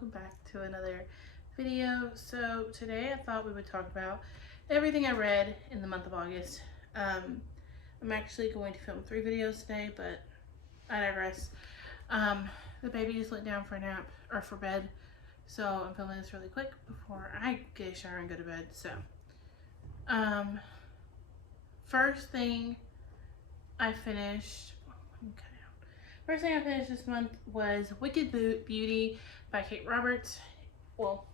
welcome back to another video. So today I thought we would talk about everything I read in the month of August. I'm actually going to film 3 videos today, but I digress. The baby just went down for a nap, or for bed, so I'm filming this really quick before I get a shower and go to bed. So, first thing I finished this month was Wicked Beauty by Kate Roberts. Well,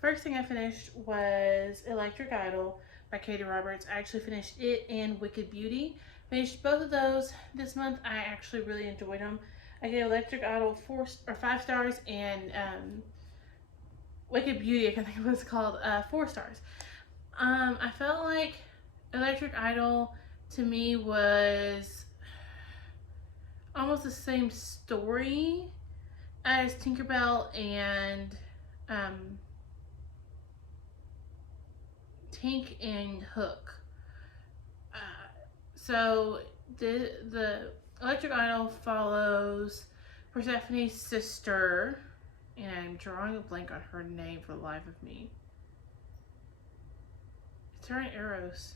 first thing I finished was Electric Idol by Katie Roberts. I actually finished it and Wicked Beauty. Finished both of those this month. I actually really enjoyed them. I gave Electric Idol 5 stars, and Wicked Beauty, I can think of what it's called, 4 stars. I felt like Electric Idol to me was almost the same story as Tinkerbell and Tink and Hook. So the Electric Idol follows Persephone's sister, and I'm drawing a blank on her name for the life of me. It's her and Eros.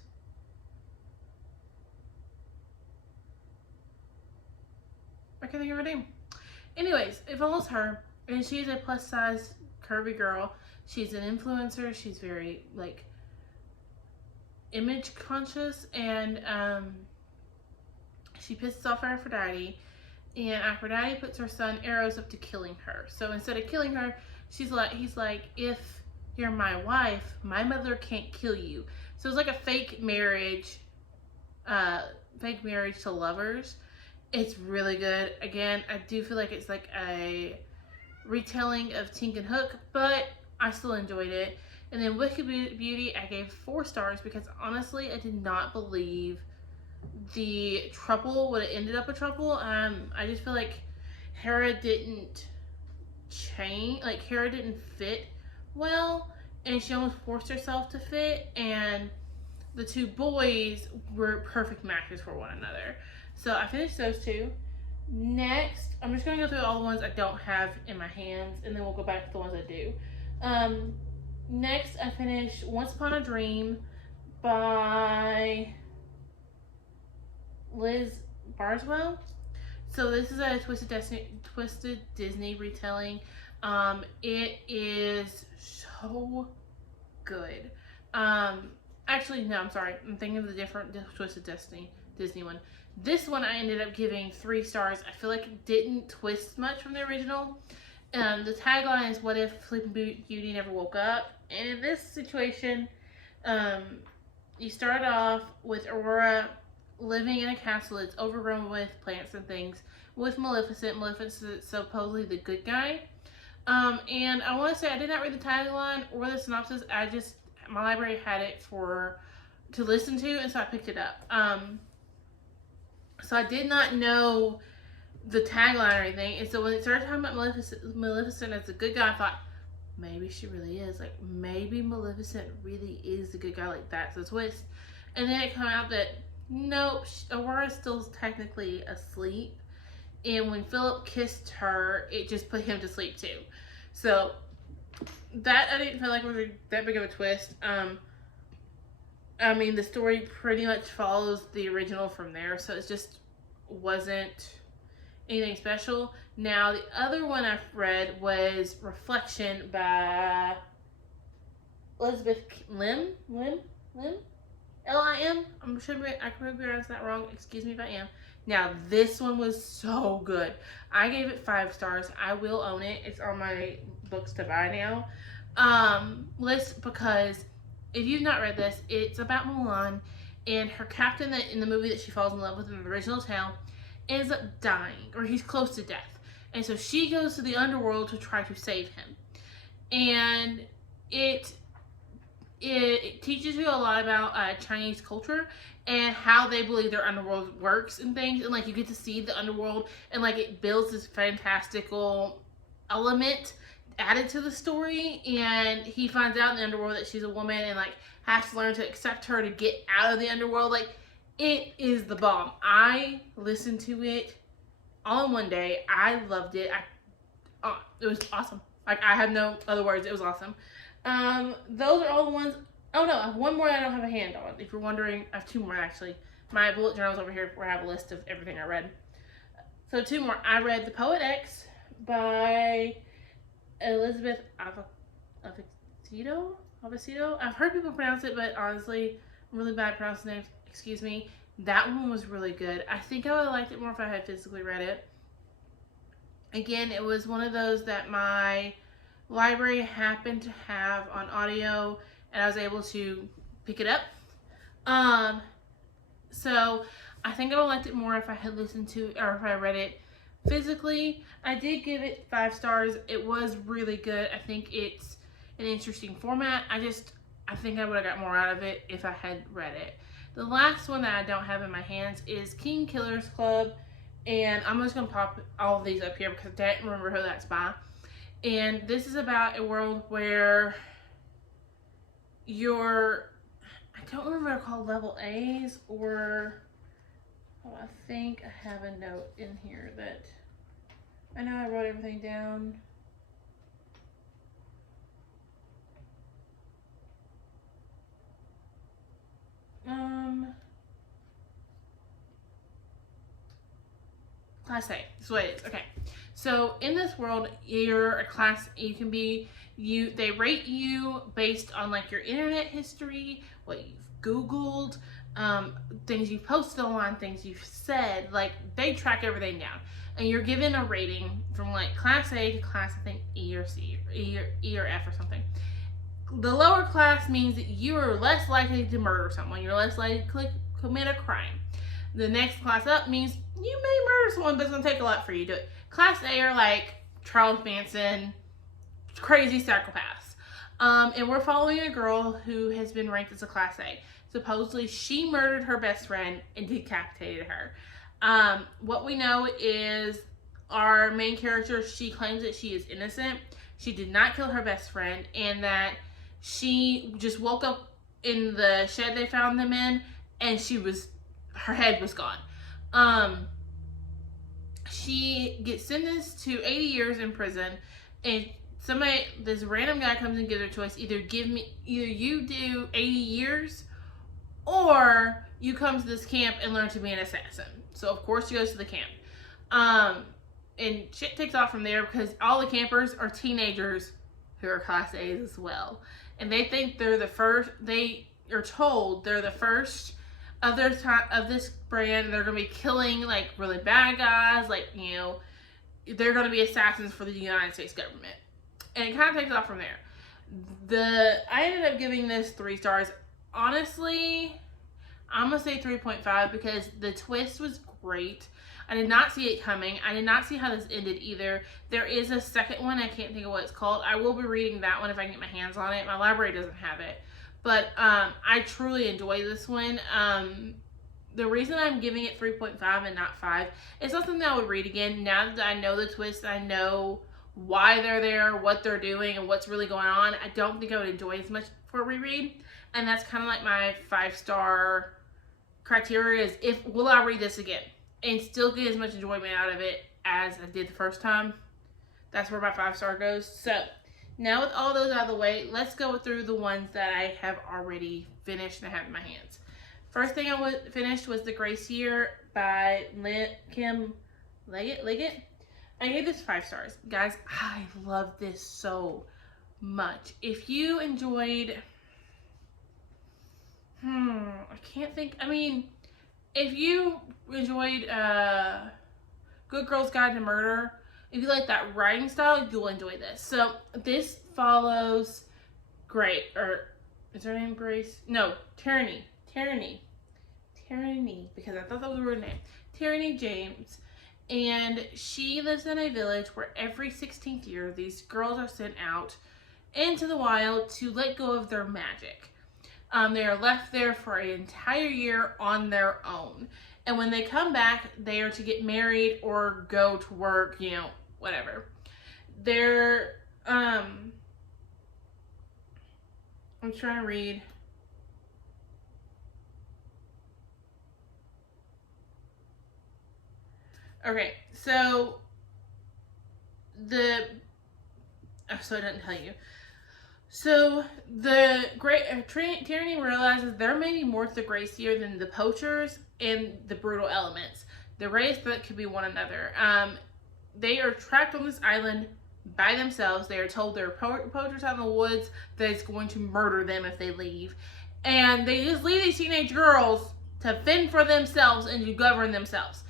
I can't think of her name. Anyways, it follows her, and she's a plus size curvy girl. She's an influencer. She's very like image conscious, and she pisses off Aphrodite, and Aphrodite puts her son Eros up to killing her. So instead of killing her, he's like, if you're my wife, my mother can't kill you. So it's like a fake marriage to lovers. It's really good. Again, I do feel like it's like a retelling of Tink and Hook, but I still enjoyed it. And then Wicked Beauty, I gave 4 stars because honestly, I did not believe the trouble would have ended up a trouble. I just feel like Hera didn't change, like Hera didn't fit well, and she almost forced herself to fit, and the 2 boys were perfect matches for one another. So I finished those 2. Next, I'm just going to go through all the ones I don't have in my hands, and then we'll go back to the ones I do. Next, I finished Once Upon a Dream by Liz Barswell. So this is a Twisted Disney retelling. It is so good. Actually, no, I'm sorry. I'm thinking of the different Twisted Disney one. This one I ended up giving 3 stars. I feel like it didn't twist much from the original. The tagline is, "What if Sleeping Beauty never woke up?" And in this situation, you start off with Aurora living in a castle that's overrun with plants and things with Maleficent. Maleficent's supposedly the good guy. And I want to say I did not read the tagline or the synopsis. My library had it to listen to, and so I picked it up. So I did not know the tagline or anything, and so when it started talking about Maleficent as the good guy, I thought, maybe she really is. Like, maybe Maleficent really is the good guy. Like, that's a twist. And then it came out that, nope, Aurora's still technically asleep. And when Philip kissed her, it just put him to sleep too. So, that I didn't feel like was that big of a twist. I mean, the story pretty much follows the original from there, so it just wasn't anything special. Now, the other one I've read was Reflection by Elizabeth Lim? L-I-M? I could be pronouncing that wrong. Excuse me if I am. Now, this one was so good. I gave it 5 stars. I will own it. It's on my books to buy now list, because if you've not read this, it's about Mulan, and her captain that in the movie that she falls in love with in the original town ends up dying, or he's close to death. And so she goes to the underworld to try to save him. And it teaches you a lot about Chinese culture and how they believe their underworld works and things. And like, you get to see the underworld, and like, it builds this fantastical element added to the story. And he finds out in the underworld that she's a woman, and like has to learn to accept her to get out of the underworld. Like, it is the bomb. I listened to it all in one day. I loved it. It was awesome. Like, I have no other words. It was awesome. Those are all the ones. Oh no, I have one more that I don't have a hand on. If you're wondering, I have two more actually. My bullet journal's over here where I have a list of everything I read. So two more. I read The Poet X by Elizabeth Avocito. I've heard people pronounce it, but honestly, I'm really bad at pronouncing names. Excuse me. That one was really good. I think I would have liked it more if I had physically read it. Again, it was one of those that my library happened to have on audio, and I was able to pick it up. So I think I would have liked it more if I had listened to it, or if I read it physically. I did give it 5 stars. It was really good. I think it's an interesting format. I think I would have got more out of it if I had read it. The last one that I don't have in my hands is King Killer's Club, and I'm just going to pop all of these up here because I don't remember who that's by. And this is about a world where I don't remember if they're called level A's, or I think I have a note in here that I know I wrote everything down. Class A. That's what it is. Okay. So in this world, you're a class. They rate you based on like your internet history, what you've Googled, things you've posted online, things you've said. Like, they track everything down, and you're given a rating from like class A to class, I think E or C, or E or F or something. The lower class means that you are less likely to murder someone. You're less likely to commit a crime. The next class up means you may murder someone, but it's going to take a lot for you to do it. Class A are like Charles Manson, crazy psychopaths. And we're following a girl who has been ranked as a Class A. Supposedly, she murdered her best friend and decapitated her. What we know is our main character, she claims that she is innocent. She did not kill her best friend, and that she just woke up in the shed they found them in, and her head was gone. She gets sentenced to 80 years in prison, and this random guy comes and gives her a choice: either you do 80 years, or you come to this camp and learn to be an assassin. So of course she goes to the camp. And shit takes off from there because all the campers are teenagers who are Class A's as well. And they think they're the first, they are told they're the first of their time, of this brand. They're going to be killing like really bad guys, like, they're going to be assassins for the United States government. And it kind of takes off from there. I ended up giving this 3 stars. Honestly, I'm going to say 3.5 because the twist was great. I did not see it coming. I did not see how this ended either. There is a second one. I can't think of what it's called. I will be reading that one if I can get my hands on it. My library doesn't have it. But I truly enjoy this one. The reason I'm giving it 3.5 and not 5 is not something I would read again. Now that I know the twist, I know why they're there, what they're doing, and what's really going on, I don't think I would enjoy as much for a reread. And that's kind of like my 5-star criteria is, will I read this again and still get as much enjoyment out of it as I did the first time? That's where my 5-star goes. So now with all those out of the way, let's go through the ones that I have already finished and I have in my hands. First thing I finished was The Gracier by Lin Kim Leggett. I gave this 5 stars. Guys, I love this so much. If you enjoyed, if you enjoyed Good Girl's Guide to Murder, if you like that writing style, you'll enjoy this. So this follows is her name Grace? No, Tyranny, because I thought that was her name. Tyranny James. And she lives in a village where every 16th year, these girls are sent out into the wild to let go of their magic. They are left there for an entire year on their own. And when they come back, they are to get married or go to work, whatever. I'm trying to read. Okay, so so I didn't tell you. So the great Tyranny realizes there may be more to the Gracier than the poachers and the brutal elements. The race that could be one another. They are trapped on this island by themselves. They are told there are poachers out in the woods that is going to murder them if they leave, and they just leave these teenage girls to fend for themselves and to govern themselves.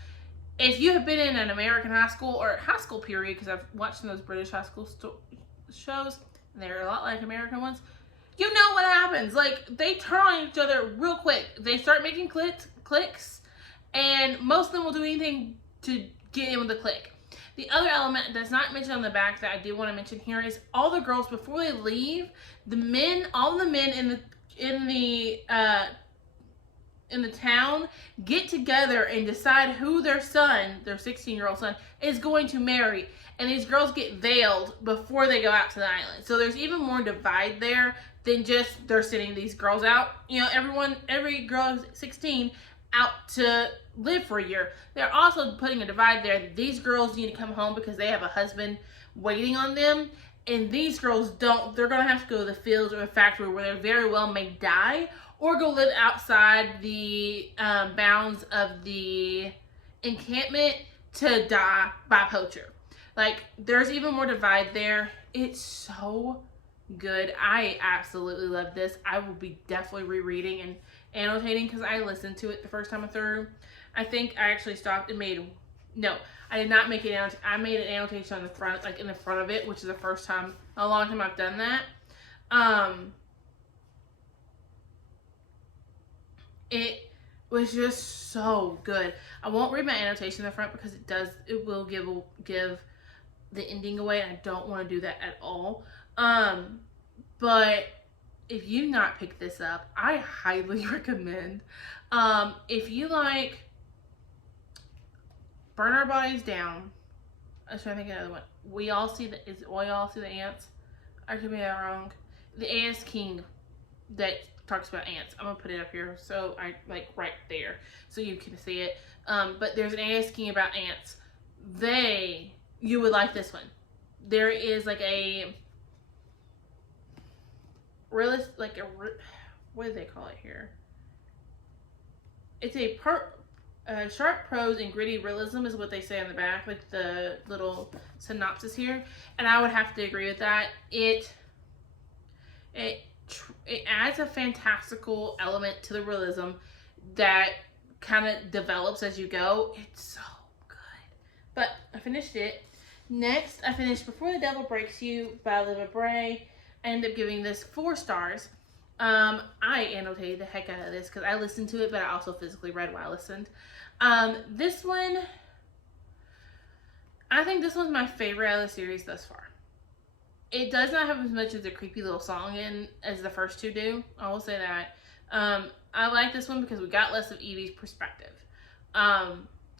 If you have been in an American high school or high school period, because I've watched those British high school shows, and they're a lot like American ones, you know what happens. Like, they turn on each other real quick. They start making clicks, and most of them will do anything to get in with the click. The other element that's not mentioned on the back that I do want to mention here is all the girls, before they leave, all the men in the town get together and decide who their 16-year-old son, is going to marry. And these girls get veiled before they go out to the island. So there's even more divide there than just they're sending these girls out. You know, every girl is 16 out to live for a year. They're also putting a divide there. These girls need to come home because they have a husband waiting on them. And these girls don't. They're going to have to go to the fields or the factory where they very well may die, or go live outside the bounds of the encampment to die by poacher. Like, there's even more divide there. It's so good. I absolutely love this. I will be definitely rereading and annotating because I listened to it the first time through. I think I actually stopped and I did not make it. I made an annotation on the front, like in the front of it, which is the first time, a long time I've done that. It was just so good. I won't read my annotation in the front because it will give the ending away, and I don't want to do that at all. But if you not pick this up, I highly recommend. If you like Burn Our Bodies Down, I was trying to think of another one. We All See the Ants. I could be that wrong. The A.S. King that talks about ants. I'm gonna put it up here so I like right there so you can see it. But there's an A.S. King about ants. You would like this one. There is like a realist, what do they call it here? It's a sharp prose and gritty realism is what they say on the back, like the little synopsis here. And I would have to agree with that. It adds a fantastical element to the realism that kind of develops as you go. It's so good. But I finished it. Next, I finished Before the Devil Breaks You by Liva Bray. I ended up giving this 4 stars. I annotated the heck out of this because I listened to it, but I also physically read while I listened. This one, I think this one's my favorite out of the series thus far. It does not have as much as a creepy little song in as the first 2 do. I will say that. I like this one because we got less of Evie's perspective.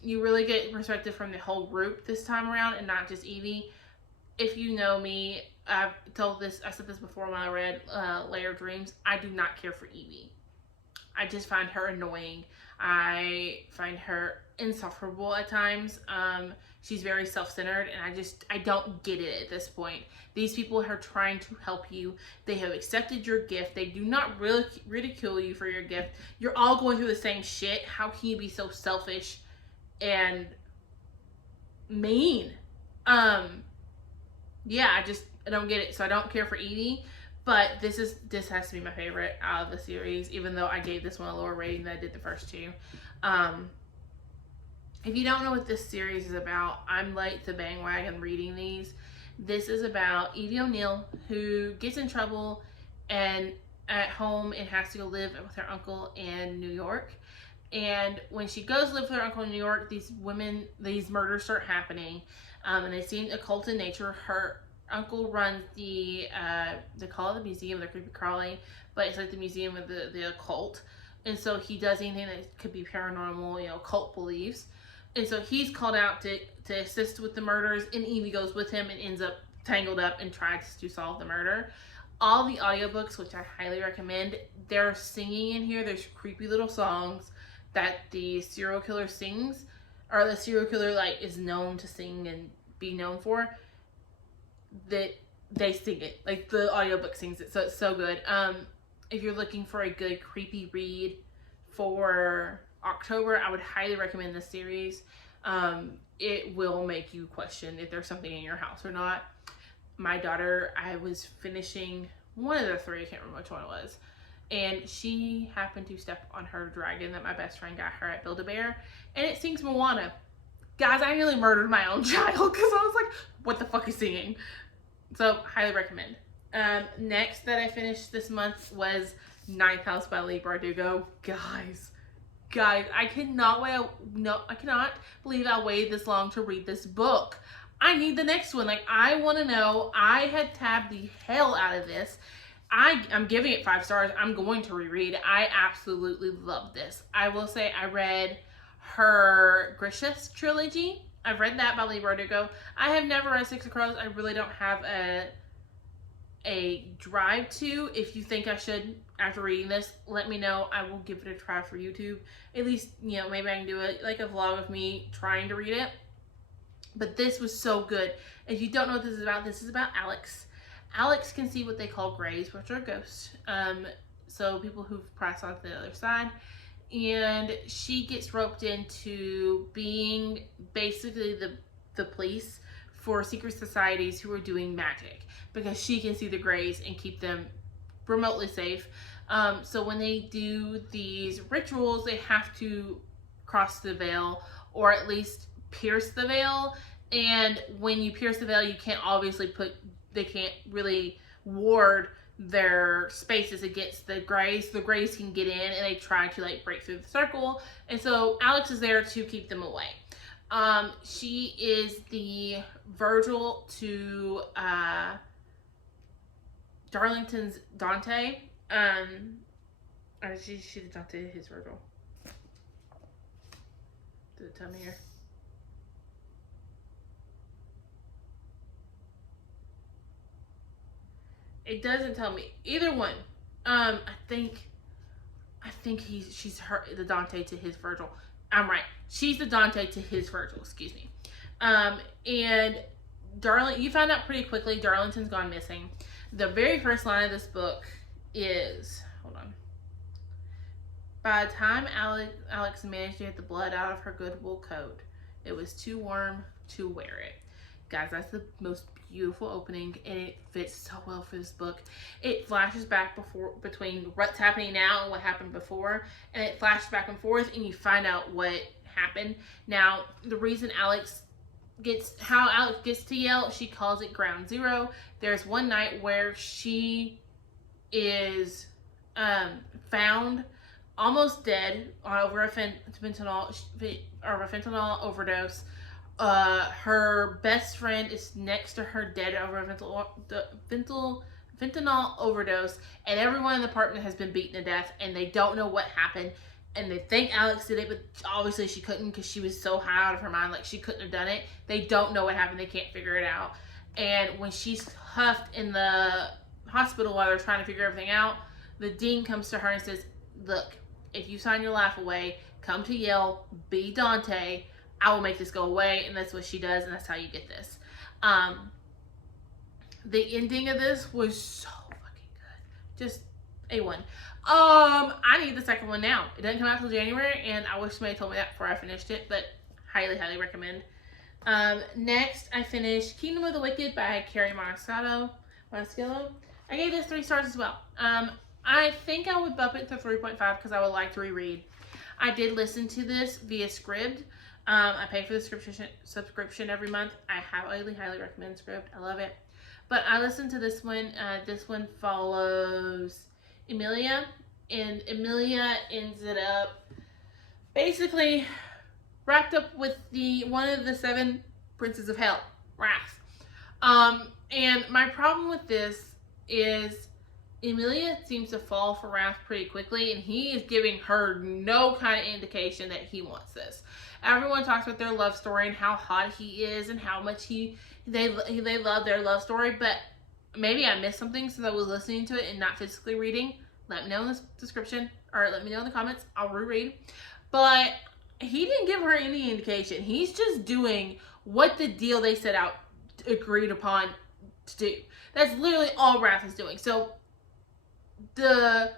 You really get perspective from the whole group this time around and not just Evie. If you know me, I said this before when I read Layer of Dreams, I do not care for Evie. I just find her annoying. I find her insufferable at times. She's very self-centered, and I don't get it at this point. These people are trying to help you. They have accepted your gift. They do not really ridicule you for your gift. You're all going through the same shit. How can you be so selfish and mean? Yeah, I don't get it. So I don't care for Edie, but this has to be my favorite out of the series, even though I gave this one a lower rating than I did the first 2. If you don't know what this series is about, I'm late to bandwagon reading these. This is about Evie O'Neill, who gets in trouble and at home and has to go live with her uncle in New York. And when she goes to live with her uncle in New York, these murders start happening. And they seem occult in nature. Her uncle runs they call it the Museum of the Creepy Crawly, but it's like the Museum of the Occult. And so he does anything that could be paranormal, cult beliefs. And so he's called out to assist with the murders, and Evie goes with him and ends up tangled up and tries to solve the murder. All the audiobooks, which I highly recommend, they're singing in here. There's creepy little songs that the serial killer sings or the serial killer like is known to sing and be known for, that they sing it. Like the audiobook sings it, so it's so good. If you're looking for a good creepy read for October, I would highly recommend this series. It will make you question if there's something in your house or not. My daughter, I was finishing one of the three, I can't remember which one it was, and she happened to step on her dragon that my best friend got her at Build-A-Bear, and it sings Moana. Guys, I nearly murdered my own child because I was like, what the fuck is singing? So, highly recommend. Next that I finished this month was Ninth House by Leigh Bardugo. Guys, I cannot believe I waited this long to read this book. I need the next one. Like, I want to know. I had tabbed the hell out of this. I'm giving it 5 stars. I'm going to reread. I absolutely love this. I will say I read her Gracier trilogy. I've read that by Leigh Bardugo. I have never read Six of Crows. I really don't have a drive to. If you think I should, after reading this, let me know. I will give it a try for YouTube. At least, you know, maybe I can do it like a vlog of me trying to read it. But this was so good. If you don't know what this is about Alex. Alex can see what they call grays, which are ghosts. So people who've passed on to the other side. And she gets roped into being basically the police for secret societies who are doing magic, because she can see the grays and keep them remotely safe. So when they do these rituals, they have to cross the veil, or at least pierce the veil. And when you pierce the veil, you can't obviously they can't really ward their spaces against the grays. The grays can get in and they try to like break through the circle. And so Alex is there to keep them away. She is the Virgil to Darlington's Dante. Or she's Dante to his Virgil. Did it tell me here? It doesn't tell me. Either one. I think she's the Dante to his Virgil. I'm right. She's the Dante to his Virgil, excuse me. And you find out pretty quickly Darlington's gone missing. The very first line of this book is, hold on. By the time Alex managed to get the blood out of her good wool coat, it was too warm to wear it. Guys, that's the most beautiful opening, and it fits so well for this book. It flashes back between what's happening now and what happened before, and it flashes back and forth, and you find out what happened. Now, the reason Alex gets to Yale, she calls it Ground Zero. There's one night where she is found almost dead over a fentanyl overdose. Her best friend is next to her dead over a fentanyl overdose, and everyone in the apartment has been beaten to death, and they don't know what happened, and they think Alex did it, but obviously she couldn't, because she was so high out of her mind, like she couldn't have done it. They don't know what happened. They can't figure it out. And when she's huffed in the hospital while they're trying to figure everything out, the dean comes to her and says, look, if you sign your life away, come to Yale, be Dante, I will make this go away. And that's what she does, and that's how you get this. The ending of this was so fucking good. Just A1. I need the second one now. It doesn't come out till January, and I wish somebody told me that before I finished it, but highly, highly recommend. Next, I finished Kingdom of the Wicked by Carrie Monacello. I gave this 3 stars as well. I think I would bump it to 3.5 because I would like to reread. I did listen to this via Scribd. I pay for the subscription every month. I highly, highly recommend Scribd. I love it. But I listened to this one. This one follows Emilia, and Emilia ended up basically wrapped up with one of the 7 princes of hell, Wrath. And my problem with this is Emilia seems to fall for Wrath pretty quickly, and he is giving her no kind of indication that he wants this. Everyone talks about their love story and how hot he is and how much they love their love story, but maybe I missed something since I was listening to it and not physically reading. Let me know in the description, or let me know in the comments. I'll reread. But he didn't give her any indication. He's just doing what the deal they set out agreed upon to do. That's literally all Wrath is doing. So the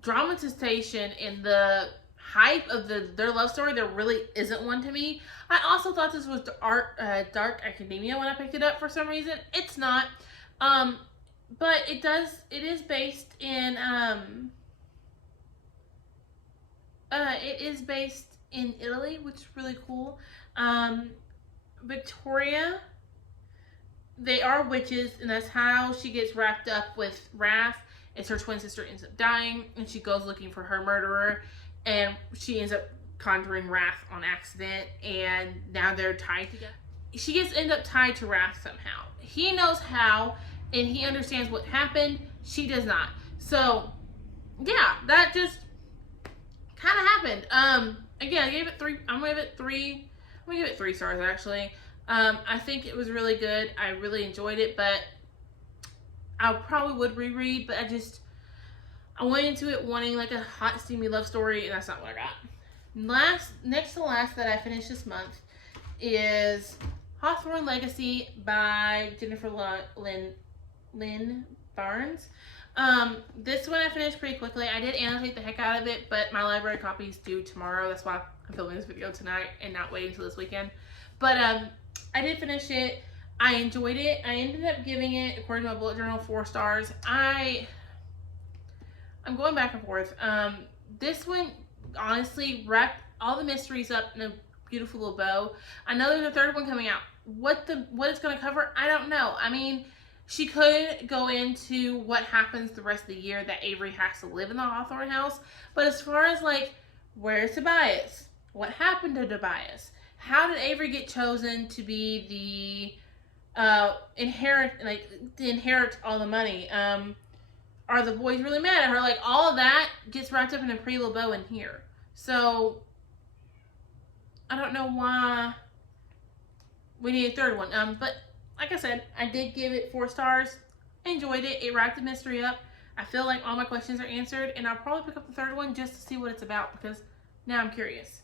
dramatization and the hype of their love story, there really isn't one to me. I also thought this was dark academia when I picked it up for some reason. It's not. But it is based in Italy, which is really cool. Victoria, they are witches, and that's how she gets wrapped up with Wrath. It's her twin sister ends up dying, and she goes looking for her murderer, and she ends up conjuring Wrath on accident, and now they're tied together. She ends up tied to Wrath somehow. He knows how, and he understands what happened. She does not. So, yeah, that just kind of happened. Again, I gave it 3. I'm gonna give it 3. I'm gonna give it 3 stars actually. I think it was really good. I really enjoyed it, but I probably would reread. But I went into it wanting like a hot, steamy love story, and that's not what I got. Next to last that I finished this month is Hawthorne Legacy by Jennifer Lynn Barnes. This one I finished pretty quickly. I did annotate the heck out of it, but my library copy is due tomorrow. That's why I'm filming this video tonight and not waiting until this weekend. But I did finish it. I enjoyed it. I ended up giving it, according to my bullet journal, 4 stars. I'm going back and forth. This one honestly wrapped all the mysteries up in a beautiful little bow. I know there's a 3rd one coming out. What it's going to cover, I don't know. I mean, she could go into what happens the rest of the year that Avery has to live in the Hawthorne house. But as far as like, where's Tobias? What happened to Tobias? How did Avery get chosen to be the inherit all the money? Are the boys really mad at her? Like, all of that gets wrapped up in a pretty little bow in here. So I don't know why we need a 3rd one. But like I said, I did give it 4 stars. I enjoyed it. It wrapped the mystery up. I feel like all my questions are answered, and I'll probably pick up the 3rd one just to see what it's about, because now I'm curious.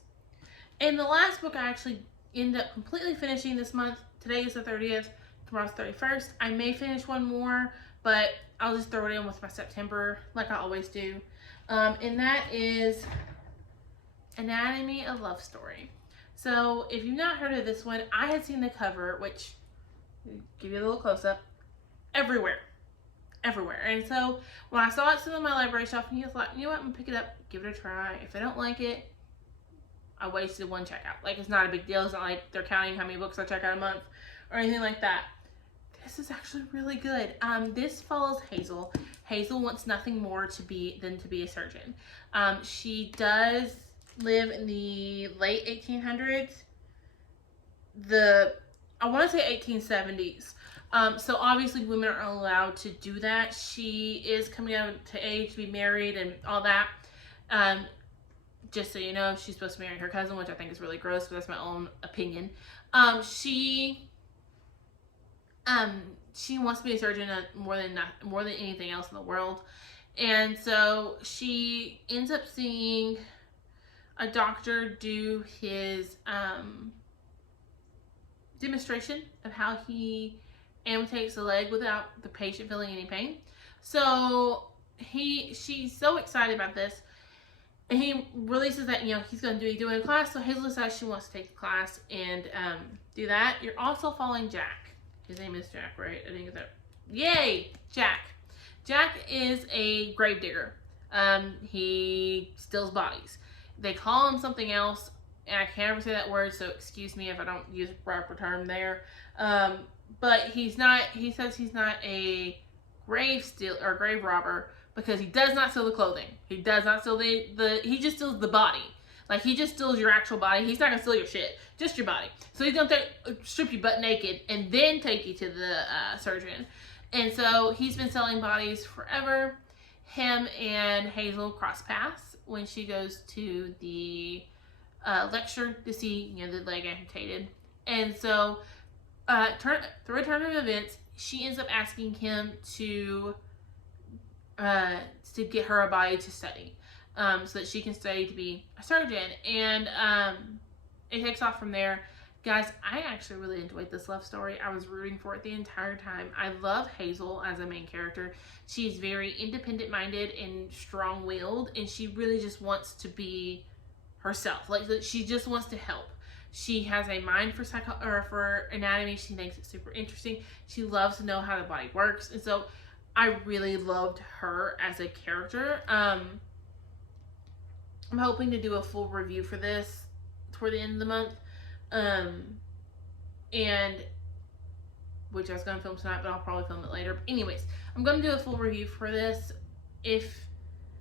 And the last book I actually ended up completely finishing this month. Today is the 30th. Tomorrow's the 31st. I may finish one more, but I'll just throw it in with my September like I always do. And that is Anatomy of Love Story. So if you've not heard of this one, I had seen the cover, which, give you a little close-up, everywhere. And so when I saw it sitting on my library shelf, and he was like, you know what, I'm gonna pick it up, give it a try. If I don't like it, I wasted 1 checkout. Like, it's not a big deal. It's not like they're counting how many books I check out a month or anything like that. This is actually really good. This follows Hazel. Hazel wants nothing more than to be a surgeon. She does live in the late 1800s. I want to say 1870s. So obviously women are allowed to do that. She is coming out to age to be married and all that. Just so you know, she's supposed to marry her cousin, which I think is really gross, but that's my own opinion. She wants to be a surgeon more than anything else in the world. And so she ends up seeing a doctor do his demonstration of how he amputates the leg without the patient feeling any pain. So she's so excited about this. And he releases that, he's going to do a class. So Hazel decides she wants to take the class and do that. You're also following Jack. His name is Jack, right? I think it's that. Yay! Jack. Jack is a gravedigger. He steals bodies. They call him something else, and I can't ever say that word, so excuse me if I don't use a proper term there. But he says he's not a grave robber, because he does not steal the clothing. He does not steal he just steals the body. Like, he just steals your actual body. He's not gonna steal your shit, just your body. So he's gonna strip you butt naked and then take you to the surgeon. And so he's been selling bodies forever. Him and Hazel cross paths when she goes to the lecture to see, the leg amputated. And so through a turn of events, she ends up asking him to get her a body to study, so that she can study to be a surgeon. And it takes off from there. Guys, I actually really enjoyed this love story. I was rooting for it the entire time. I love Hazel as a main character. She's very independent-minded and strong-willed, and she really just wants to be herself. Like, she just wants to help. She has a mind for for anatomy. She thinks it's super interesting. She loves to know how the body works, and so I really loved her as a character. I'm hoping to do a full review for this toward the end of the month. And which I was gonna film tonight, but I'll probably film it later. But anyways, I'm gonna do a full review for this. If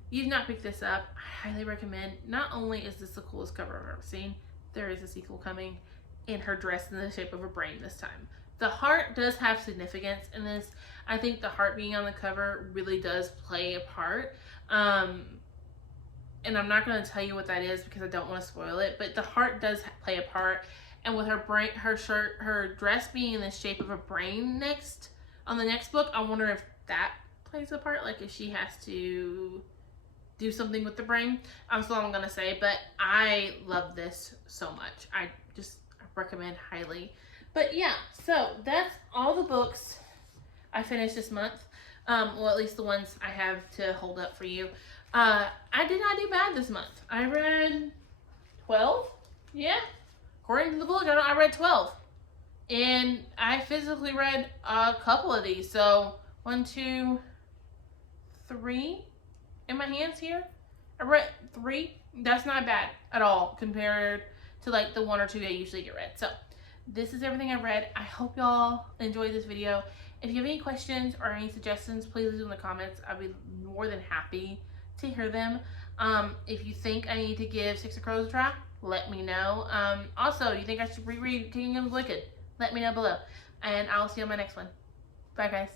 you've not picked this up, I highly recommend. Not only is this the coolest cover I've ever seen, there is a sequel coming, and her dress in the shape of a brain this time. The heart does have significance in this. I think the heart being on the cover really does play a part. And I'm not going to tell you what that is because I don't want to spoil it, but the heart does play a part. And with her dress being in the shape of a brain on the next book, I wonder if that plays a part, like if she has to do something with the brain. That's all I'm going to say, but I love this so much. I recommend highly. But yeah, so that's all the books I finished this month. Well, at least the ones I have to hold up for you. I did not do bad this month. I read 12. Yeah. According to the book, I read 12. And I physically read a couple of these. So, 1, 2, 3 in my hands here. I read 3. That's not bad at all compared to like the 1 or 2 I usually get read. So, this is everything I read. I hope y'all enjoyed this video. If you have any questions or any suggestions, please leave them in the comments. I'd be more than happy to hear them. If you think I need to give Six of Crows a try, let me know. Also, you think I should reread Kingdom of Wicked? Let me know below. And I'll see you on my next one. Bye, guys.